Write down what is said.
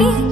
cheek.